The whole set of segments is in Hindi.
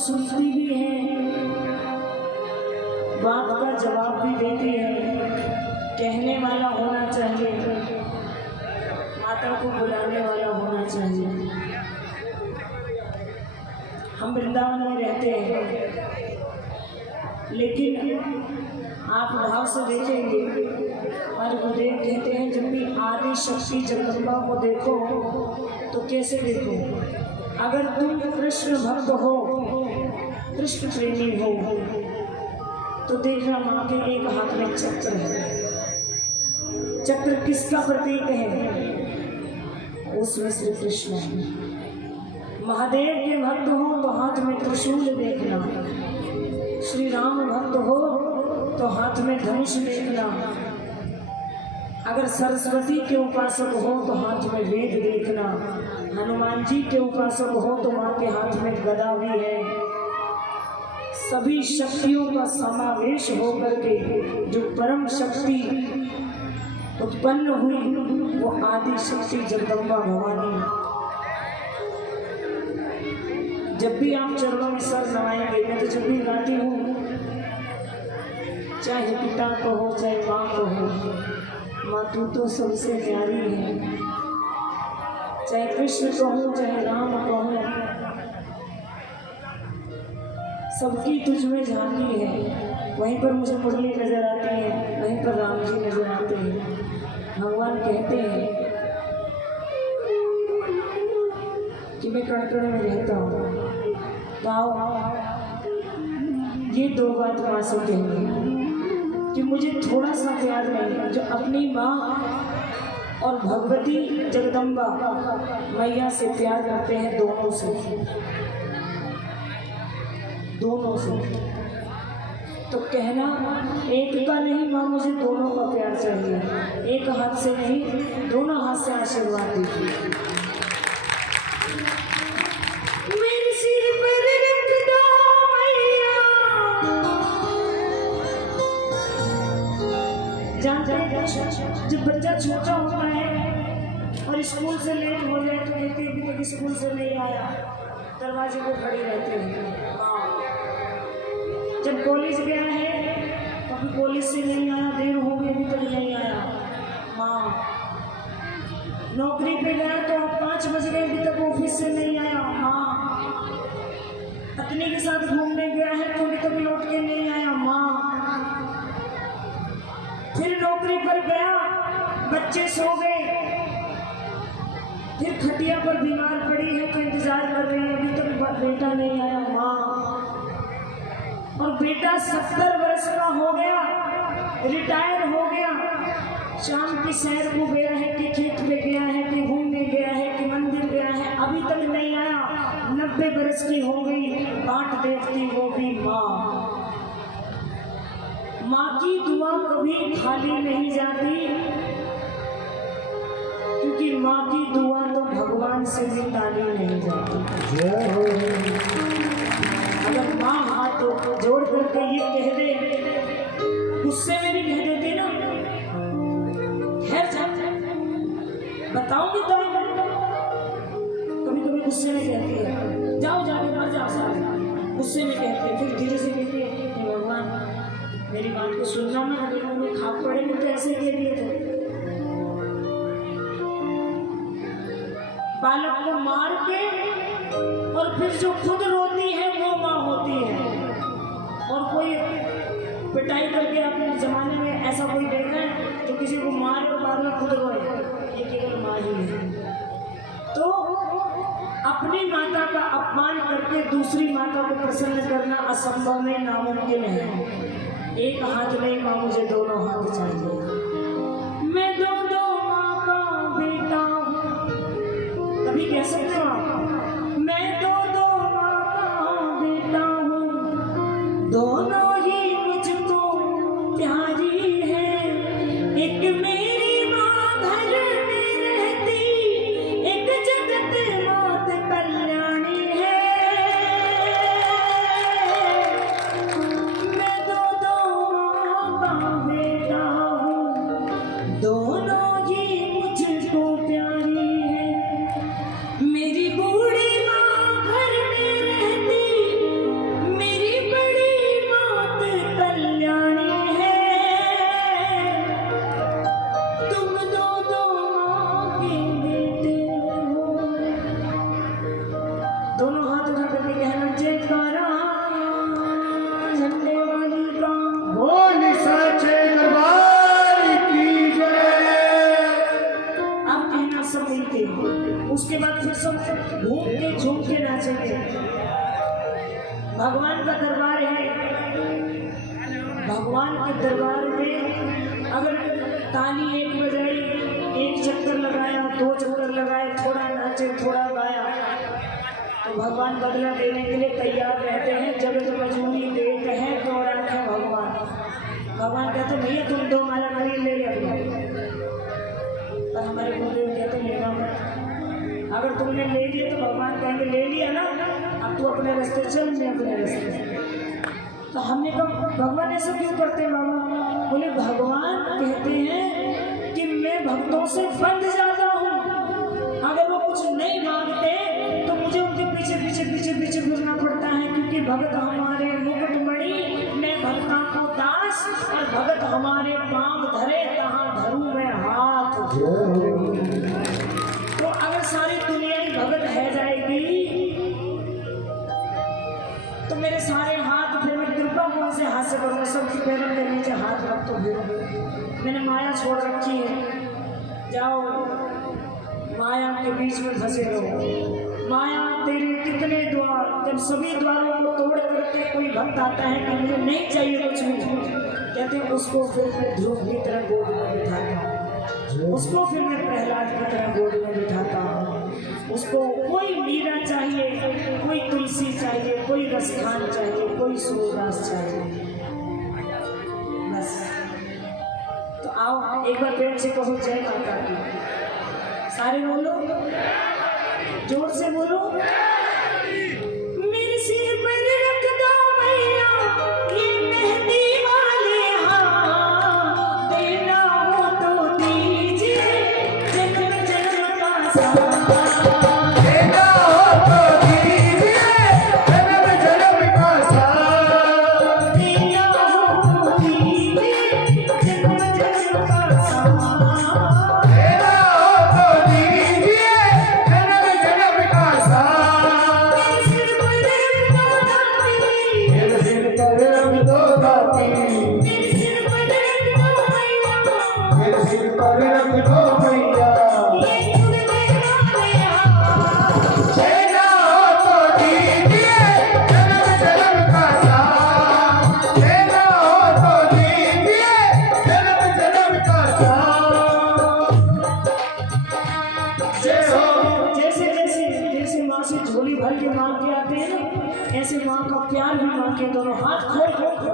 सुनती भी है, बात का जवाब भी देती है। कहने वाला होना चाहिए, माता को बुलाने वाला होना चाहिए। हम वृंदावन में रहते हैं, लेकिन आप भाव से देखेंगे हमारे गुरुदेव कहते हैं जब भी आदि शक्ति जगदम्बा को देखो तो कैसे देखो। अगर तुम कृष्ण भक्त हो, कृष्ण प्रेमी हो, तो देखना माँ के एक हाथ में चक्र है। चक्र किसका प्रतीक है? उसमें श्री कृष्ण है। महादेव के भक्त हो तो हाथ में त्रिशूल देखना, श्री राम भक्त हो तो हाथ में धनुष देखना, अगर सरस्वती के उपासक हो तो हाथ में वेद देखना, हनुमान जी के उपासक हो तो माँ के हाथ में गदा भी है। सभी शक्तियों का समावेश होकर के जो परम शक्ति उत्पन्न हुई वो आदि शक्ति जगदम्बा भवानी। जब भी आप चरणों में सर नवाएंगे, मैं तो जब भी गाती हूँ, चाहे पिता को हो चाहे माँ को हो, माँ तू तो सबसे प्यारी है। चाहे कृष्ण को हो चाहे राम को हो, सबकी तुझ में झांकी है। वहीं पर मुझे मुरली नजर आती है, वहीं पर राम जी नजर आते हैं। भगवान कहते हैं कि मैं कण कण में रहता हूँ। ये दो बात माँ से कहेंगे कि मुझे थोड़ा सा प्यार नहीं, जो अपनी माँ और भगवती जगदम्बा मैया से प्यार करते हैं, दोनों से तो कहना एक का नहीं, माँ मुझे दोनों का प्यार चाहिए। एक हाथ से नहीं, दोनों हाथ से आशीर्वाद दीजिए। जब बच्चा छोटा होता है और स्कूल से लेट हो जाए तो कहती है अभी तक स्कूल से नहीं आया, दरवाजे को खड़ी रहती है। जब कॉलेज गया है तो अभी कॉलेज से नहीं आया, देर हो गई अभी तक नहीं आया माँ। नौकरी पे गया तो अब 5 बज गए अभी तक ऑफिस से नहीं आया माँ। पत्नी के साथ घूमने गया है तो अभी तक लौट के नहीं आया माँ। फिर नौकरी पर गया, बच्चे सो गए, फिर खटिया पर बीमार पड़ी है तो इंतजार कर रहे हैं, अभी तक बेटा नहीं आया माँ। और बेटा 70 वर्ष का हो गया, रिटायर हो गया, शाम की सैर को गया है कि खेत पे गया है कि घूमने गया है कि मंदिर गया है, अभी तक नहीं आया। 90 वर्ष की हो गई, बाट देखती वो भी माँ। माँ की दुआ कभी खाली नहीं जाती, क्योंकि माँ की दुआ तो भगवान से भी टाली नहीं जाती। अगर माँ हाथ जोड़ करके ये कह दे, गुस्से में भी कह देती ना, खैर बताऊंगी तो कभी कभी गुस्से में कहती है जाओ जाके मर जाओ सारे, गुस्से में कहती है। फिर धीरे से कहती है भगवान मेरी बात को सुनना ना, अगर उन्हें खाप पड़ेंगे तो ऐसे कह दिए थे। बालक को मार के और फिर जो खुद रोती है वो माँ होती है। और कोई पिटाई करके अपने जमाने में ऐसा कोई देखा है तो किसी को मारे और बाद में खुद रोए? ये केवल माँ ही है। तो अपनी माता का अपमान करके दूसरी माता को प्रसन्न करना असंभव में नामुमकिन है। एक हाथ नहीं माँ, मुझे दोनों हाथ चाहिए। मैं दो माँ का बेटा हूँ, तभी कह सकते हो आप मैं दो माँ का बेटा हूँ, दोनों ही मुझको प्यारी है। एक मेरी माँ घर में रहती, एक जगत मात कल्याणी है। मैं दो माँ का बेटा हूँ, दोनों ही मुझको प्यारी है। मेरी बूढ़ी बाद फिर सब घूम के झूम के नाचेंगे। भगवान का दरबार है, भगवान के दरबार में अगर ताली एक बजाई, एक चक्कर लगाया, दो चक्कर लगाए, थोड़ा नाचे, थोड़ा गाया, तो भगवान बदला देने के लिए तैयार रहते हैं। जगत मजूरी देख है गौरंग है भगवान। भगवान कहते भैया तुम दो माला माली ले लिया, पर हमारे गुरुदेव कहते लेना मत। अगर तुमने ले लिया तो भगवान कहेंगे ले लिया ना, अब तू अपने रास्ते चल, मैं अपने रास्ते। तो हमने कहा भगवान ऐसा क्यों करते हैं बाबा? बोले भगवान कहते हैं कि मैं भक्तों से बंध जाता हूँ। अगर वो कुछ नहीं मांगते तो मुझे उनके पीछे पीछे पीछे पीछे घूमना पड़ता है, क्योंकि भगत हमारे मुकुटमणि, मैं भक्ता को दास, और भगत हमारे पांव धरे तहाँ धरूं मैं हाथ। तो अगर सारी दुनिया ही भगत है जाएगी तो मेरे सारे हाथ फिर मैं कृपा कौन से हाथ से करूँगा? सबके पैरों के नीचे हाथ रख तो फिर मैंने माया छोड़ रखी है, जाओ माया के बीच में फंसे रहो। माया तेरे कितने द्वार, जब सभी द्वारों को तोड़ करके कोई भक्त आता है कि मुझे नहीं चाहिए कुछ भी, कहते हैं उसको फिर मैं ध्रुव की तरह गोद में बिठाता हूँ, उसको फिर मैं प्रहलाद की तरह गोद में बिठाता हूँ। उसको कोई मीरा चाहिए, कोई तुलसी चाहिए, कोई रसखान चाहिए, कोई सूरदास चाहिए, बस। तो आओ एक बार पेड़ से कहो जय माता की, सारे बोलो, जोर से बोलो। मेरे सिर पर रख दो मैया ये मेहंदी वाले हाथ, देना हो तो दीजिए जन्म जन्म का साथ, देना हो तो दीजिए जन्म जन्म का साथ, देना हो तो दीजिए जन्म जन्म का साथ, देना हो तो दीजिए जन्म जन्म का साथ। मेरे सिर पर रख दो दाती, मेरे सिर पर रख दो दाती, मेरे सिर पर रख दो मैया, मेरे सिर पर रख दो मैया, ये देना हो तो दीजिए जन्म जन्म का साथ, देना हो तो दीजिए जन्म जन्म का साथ। जय हो। जैसे जैसे जैसे माँ से झोली भर के मांग के आते हैं ना, ऐसे माँ का प्यार भी मांग के दोनों हाथ खोल खोल के।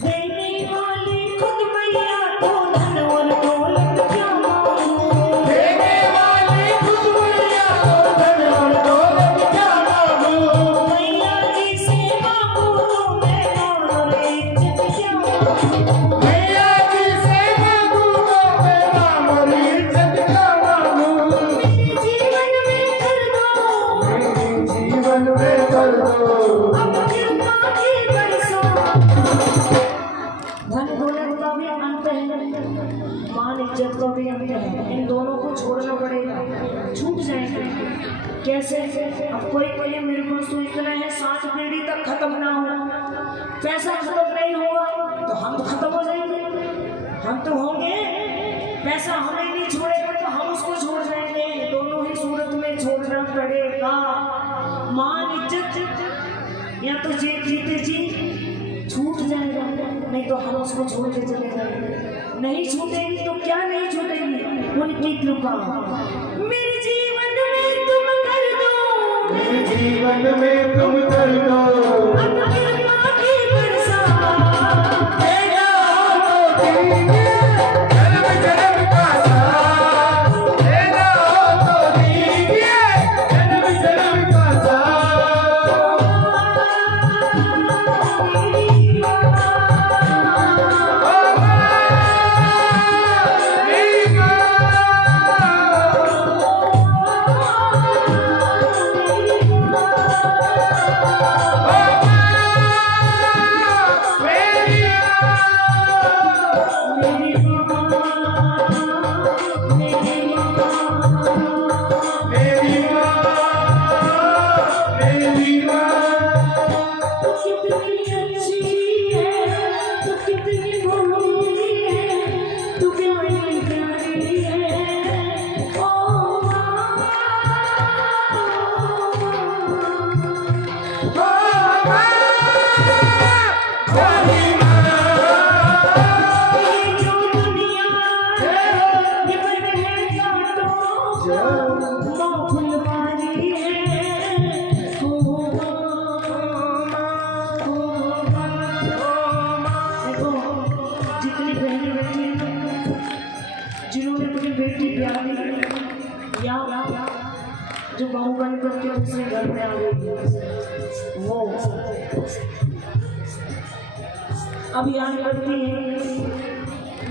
देने वाली खुद मैया तो धन और दौलत क्या मांगू, देने वाली खुद मैया को धन और दौलत क्या मांगू, मैया जी से मांगू तो मैं मान और इज्जत क्या मांगू, मैया जी से मांगू तो मैं नाम और इज्जत क्या मांगू, जीवन में कर दो मेरे जीवन में कर दो अब कृपा की बरसा। धन दौलत का भी अंत है, मान इज्जत का भी अंत है, इन दोनों को छोड़ना पड़ेगा, छूट जाएंगे। कैसे? अब कोई कहे मेरे पास तो इतना है 7 पीढ़ी तक खत्म ना हो, पैसा खत्म नहीं होगा तो हम तो खत्म हो जाएंगे, हम तो होंगे, पैसा हमें नहीं छोड़ेगा तो हम उसको छोड़ जाएंगे, दोनों ही सूरत में छोड़ना पड़ेगा। मान इज्जत या तो जीते जी छूट जाएगा, नहीं तो हम उसको छोड़ के चले जाएंगे। नहीं छूटेगी तो क्या नहीं छूटेगी? उनकी कृपा। मेरे जीवन में तुम कर दो, मेरे जीवन में तुम कर दो अब कृपा की बरसात। देना हो तो दीजिए जन्म जन्म का साथ, माँ फुलवारी है देखो जितनी बहनें बैठी हैं जिन्होंने अपनी बेटी प्यारी या जो बहू बन करके दूसरे घर में आ गई वो अब याद करती है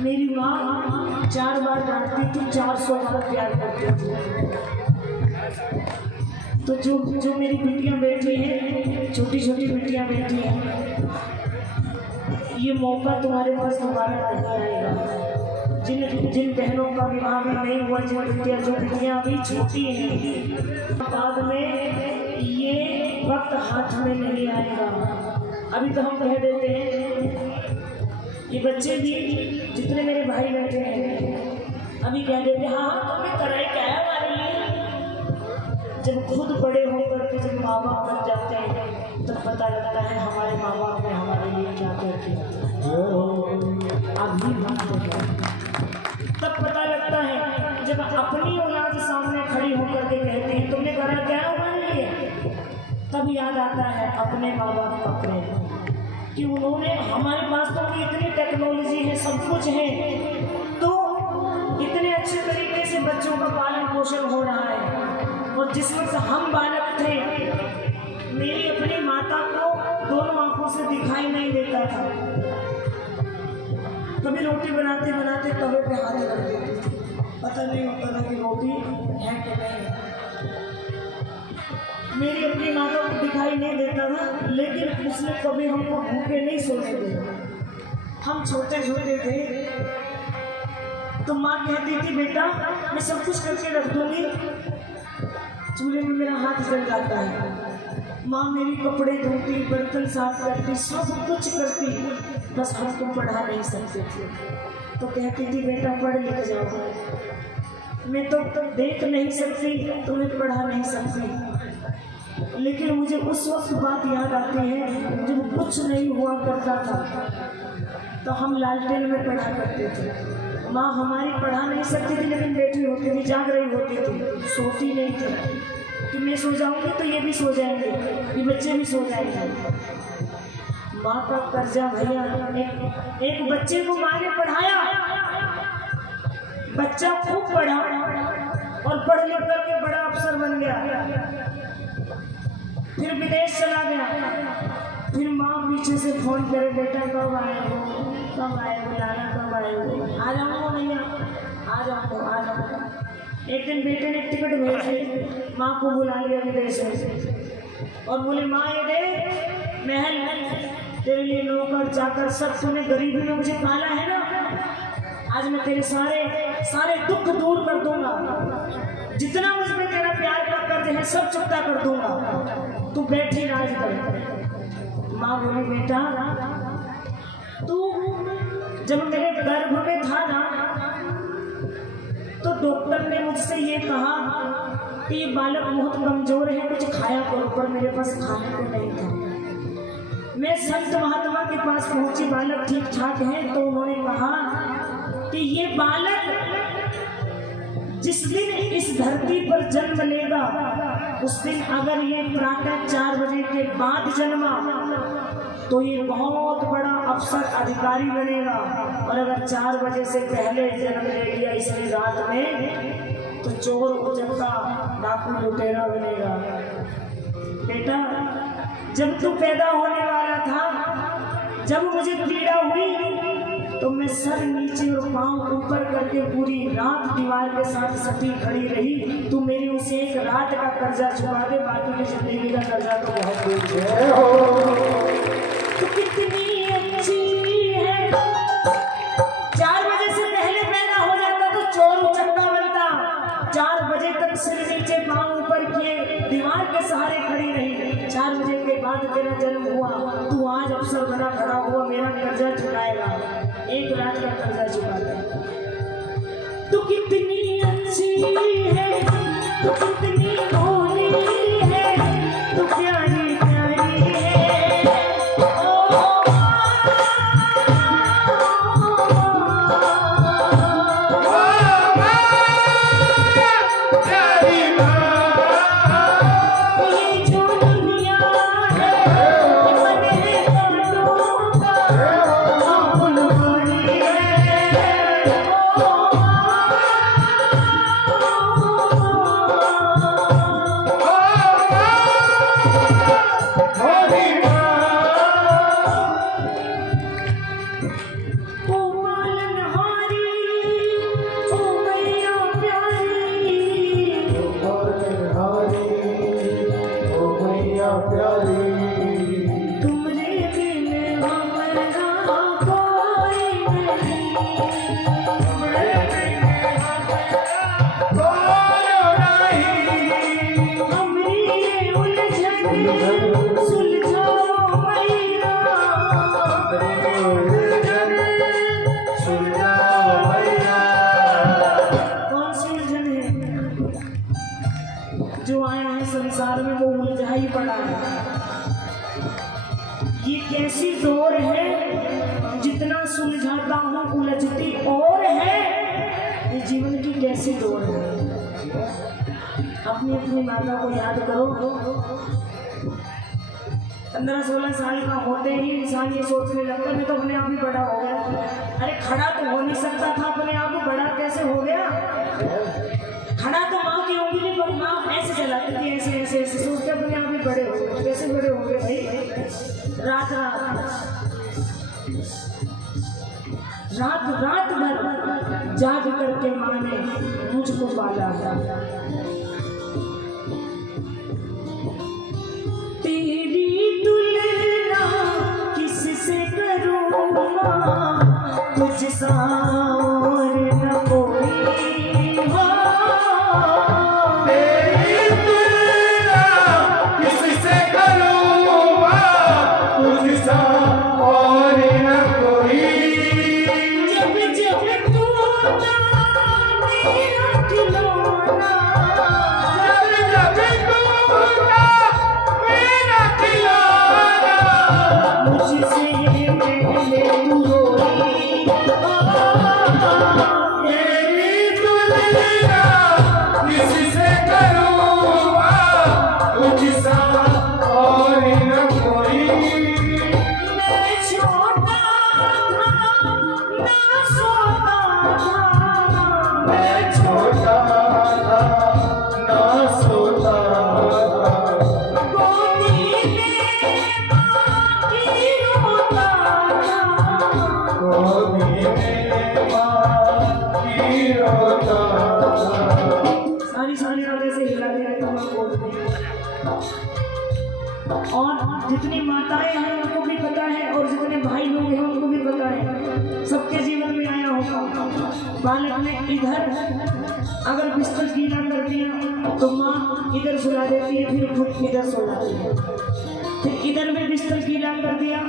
मेरी माँ 4 बार डांटती थी 400 बार प्यार करती थी। तो जो मेरी बेटियां बैठी हैं छोटी छोटी बेटियां बैठी हैं ये मौका तुम्हारे पास दोबारा नहीं आएगा। जिन बहनों का विवाह भी नहीं हुआ जो बेटियां अभी छोटी हैं बाद में ये वक्त हाथ में नहीं आएगा। अभी तो हम कह देते हैं ये बच्चे भी जितने मेरे भाई बैठे हैं अभी कह देते हैं हाँ तुमने कराई क्या है हमारे लिए। जब खुद बड़े होकर के जब माँ बाप बन जाते हैं तब पता लगता है हमारे माँ बाप ने हमारे लिए क्या कहते हैं। अभी तब पता लगता है जब अपनी औलाद सामने खड़ी होकर के कहते हैं तुमने करा क्या है हमारे लिए। तब याद आता है अपने माँ बाप का प्रेम कि उन्होंने हमारे पास तो इतनी टेक्नोलॉजी है सब कुछ है तो इतने अच्छे तरीके से बच्चों का पालन पोषण हो रहा है। और जिस वक्त हम बालक थे मेरी अपनी माता को दोनों आंखों से दिखाई नहीं देता था। कभी रोटी बनाते बनाते तवे पे हाथ रख देती थी पता नहीं होता था कि रोटी है कि नहीं। मेरी अपनी माता को दिखाई नहीं देता था लेकिन उसने कभी हमको भूखे नहीं सोने दिया। हम छोटे छोटे थे तो माँ कहती थी बेटा मैं सब कुछ करके रख दूंगी चूल्हे में मेरा हाथ जल जाता है। माँ मेरी कपड़े धोती बर्तन साफ करती सब कुछ करती बस हम तुम पढ़ा नहीं सकते थे। तो कहती थी बेटा पढ़ लिख जाओ मैं तो देख नहीं सकती तुम्हें पढ़ा नहीं सकती। लेकिन मुझे उस वक्त बात याद आती है जब कुछ नहीं हुआ करता था तो हम लालटेन में पढ़ा करते थे। माँ हमारी पढ़ा नहीं सकती थी लेकिन बैठी होती थी जाग रही होती थी सोती नहीं थी कि मैं सो जाऊंगी तो ये भी सो जाएंगे ये बच्चे भी सो जाएंगे। माँ का कर्जा भैया एक बच्चे को माँ ने पढ़ाया बच्चा खूब पढ़ा और पढ़ लिख करके बड़ा अफसर बन गया फिर विदेश चला गया। फिर माँ पीछे से फोन करे बेटा कब आए हो लाना कब आए हो आ जाऊँगा भैया आ जाऊँगा। एक दिन बेटे ने टिकट भेजी माँ को बुला लिया विदेश में और बोले माँ ये दे महल तेरे लिए नौकर चाकर सब तूने गरीबी में मुझे पाला है ना आज मैं तेरे सारे दुख दूर कर दूंगा जितना मुझ में तेरा प्यार का कर्ज है सब चुकता कर दूंगा तू बैठी राज कर। माँ बोली बेटा तू जब मेरे गर्भ में था ना तो डॉक्टर ने मुझसे ये कहा कि ये बालक बहुत कमजोर है कुछ खाया करो पर मेरे पास खाने को नहीं था। मैं संत महात्मा के पास पहुंची बालक ठीक ठाक है तो उन्होंने कहा कि ये बालक जिस दिन इस धरती पर जन्म लेगा उस दिन अगर ये प्रातः 4 बजे के बाद जन्मा तो ये बहुत बड़ा अफसर अधिकारी बनेगा और अगर 4 बजे से पहले जन्म ले लिया इसने रात में तो चोर उचक्का डाकू लुटेरा बनेगा। बेटा जब तू पैदा होने वाला था जब मुझे पीड़ा हुई तो मैं सर नीचे और पाँव ऊपर करके पूरी रात दीवार के साथ सटी खड़ी रही। तू मेरी उस एक रात का कर्जा चुका दे बाकी की जिंदगी का कर्जा तो बहुत दूर है। तो कितनी अच्छी है 4 बजे से पहले पैदा हो जाता तो चोर उचक्का बनता 4 बजे तक सिर नीचे पाँव ऊपर किए दीवार के सहारे खड़ी रही 4 बजे के बाद तेरा जन्म हुआ तू आज अफसर बना खड़ा हुआ मेरा कर्जा चुकाएगा एक रात का कर्जा चुकाएगा। तू कितनी अच्छी है तू कितनी भोली है तू प्यारी प्यारी है ओ संसार में वो उलझा ही पड़ा है। ये कैसी दौर है, जितना सुलझाता हूँ उलझती और है। ये जीवन की कैसी दौर है। अपनी अपनी माता को याद करो। 15-16 साल का होते ही इंसान ये सोचने लगता है मैं तो अपने आप ही बड़ा हो गया। अरे खड़ा तो हो नहीं सकता था, अपने आप ही बड़ा कैसे हो गया। खड़ा तो माँ की उंगली पर माँ ऐसे चलाती थी, ऐसे ऐसे ऐसे सोचते अपने आप ही बड़े हो गए। कैसे बड़े हो गए भाई। रात भर जाग करके माँ ने मुझको पाला। तेरी तुलना किससे करूँ माँ, तुझसा और न कोई हो। तेरी तुलना किससे करूँ माँ, तुझसा और न कोई। जब जब तू मेरा खिलौना, जब जब टूटा मेरा खिलौना, मुझसे पहले तू रोई। तेरी तुलना किससे करूँ माँ, तुझसा और न कोई। मैं छोटा था ना सोता था, मैं छोटा था ना सोता था, गोदी में माँ की रोता था। गोदी में माँ की रोता था। सारी रात ऐसे हिलाते रहते हैं बोलते हैं। और जितनी माताएं हैं उनको भी पता है, और जितने भाई लोग हैं उनको भी पता है। सबके जीवन में आया होगा। बालक ने इधर अगर बिस्तर गीला कर दिया तो माँ इधर सुला देती है, फिर खुद इधर सो जाती है। फिर इधर में बिस्तर गीला कर दिया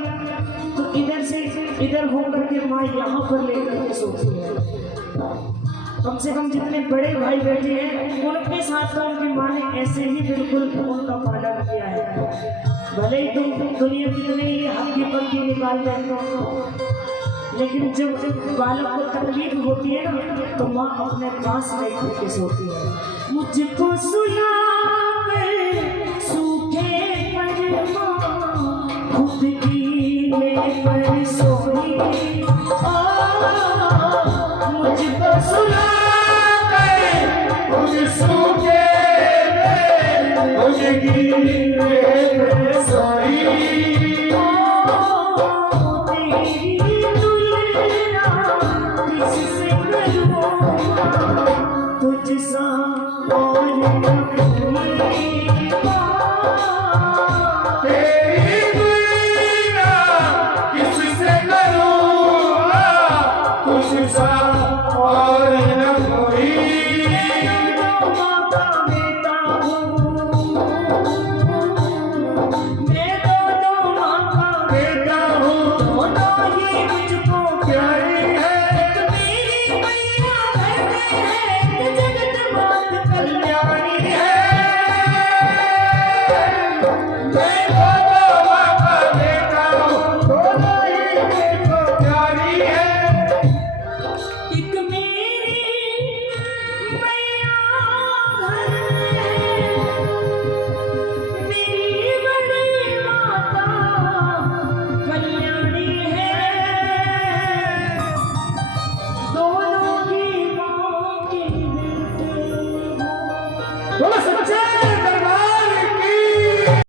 तो इधर से इधर होकर के माँ यहाँ पर लेकर के सोती है। कम से कम जितने बड़े भाई बैठे हैं उनके साथ तो उनकी माँ ने ऐसे ही बिल्कुल उनका पालन किया है। भले ही तुम दुनिया कितने ही हल्की पल्की निकाल देते हो, लेकिन जब बालक को तकलीफ होती है ना तो माँ अपने पास लेकर के सोती है। मुझको सुना कर सूखे पर माँ खुद की पर सोई। मुझको सुना मुझ सूखे मुझ गिरे सोई। तेरी तुलना किससे करूँ, तुझसा और न कोई। तेरी तुलना किससे करूँ माँ, तुझसा और न कोई। बेटा हूँ प्यारी है, कल्याणी है। मैं दोनों माँ का बेटा हूँ, दोनों ही मुझको प्यारी है। एक मेरी मैया मेरी बड़ी माता कल्याणी है। दोनों की माँ के बेटे बोलो सच्चा